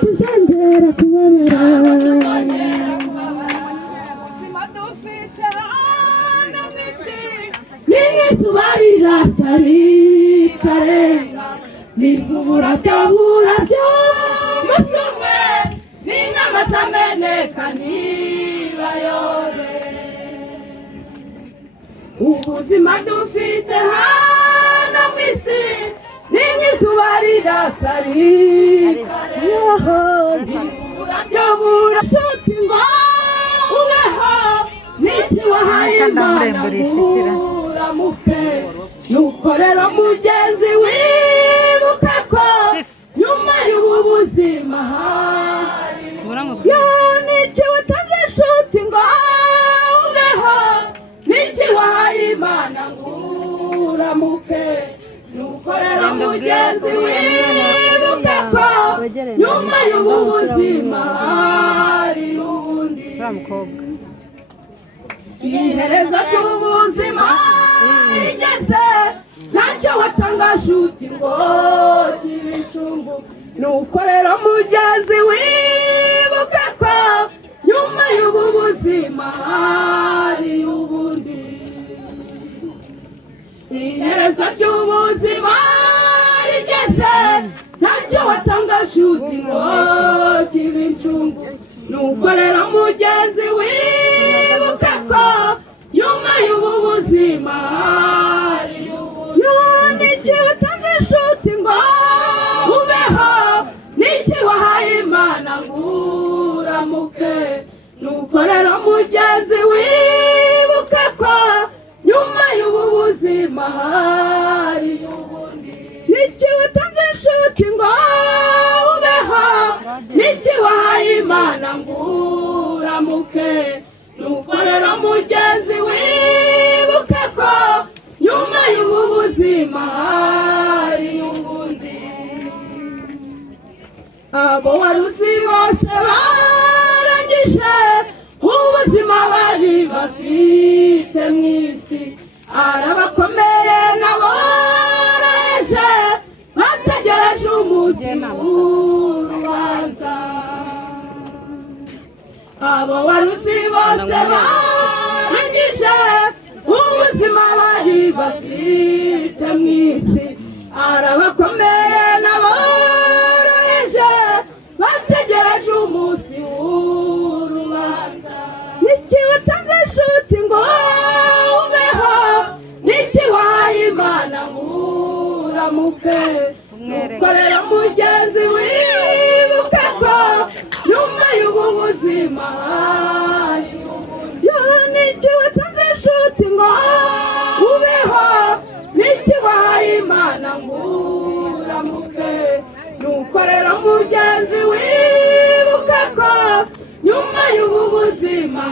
tuzongera kubabara n'izuba rirasa rikarenga n'urubura burabyo musumwe n'inama zameneka ntibayore ubuzima dufite hano mu isi n'izuba rirasa rikarenga n'urubura burashuti ngo ubeho n'iki wahaye Imana uramuke nukorera mugenzi wibuka ko nyuma y'ubu buzima hari n'iki watanze inshuti ngo ubeho n'iki wahaye Imana ngo uramuke nukorera mugenzi wibuka ko nyuma y'ubu buzima hari ubundi iherezo ry'ubuzima rigeze ntacyo watanga nshuti ngo kibe incungu nukorera mugenzi wibuka ko nyuma y'ubu buzima hari ubundi iherezo ry'ubuzima rigeze ntacyo watanga nshuti ngo kibe incungu nukorera mugenzi wibuka ko nyuma y'ubu buzima hari ubundi n'iki watanze inshuti ngo ubeho n'iki wahaye Imana ngo uramuke nukorera mugenzi wibuka ko nyuma y'ubu buzima hari ubundi n'iki watanze inshuti ngo ubeho n'iki wahaye Imana ngo uramuke nukorera mugenzi wibuka ko nyuma y'ubu buzima hari ubundi abo waruzi bose barangije ubuzima bari bafite mu isi arabakomeye n'aboroheje bategereje umunsi w'urubanza abo waruzi bose barangije ubuzima bari bafite mu isi arabakomeye n'aboroheje bategereje umunsi w'urubanza n'iki watanze inshuti ngo ubeho n'iki wahaye Imana ngo uramuke nukorera mugenzi wibuka ko nyuma y'ubu buzima hari n'iki watanze inshuti ngo ubeho n'iki wahaye Imana ngo uramuke nukorera mugenzi wibuka ko nyuma y'ubu buzima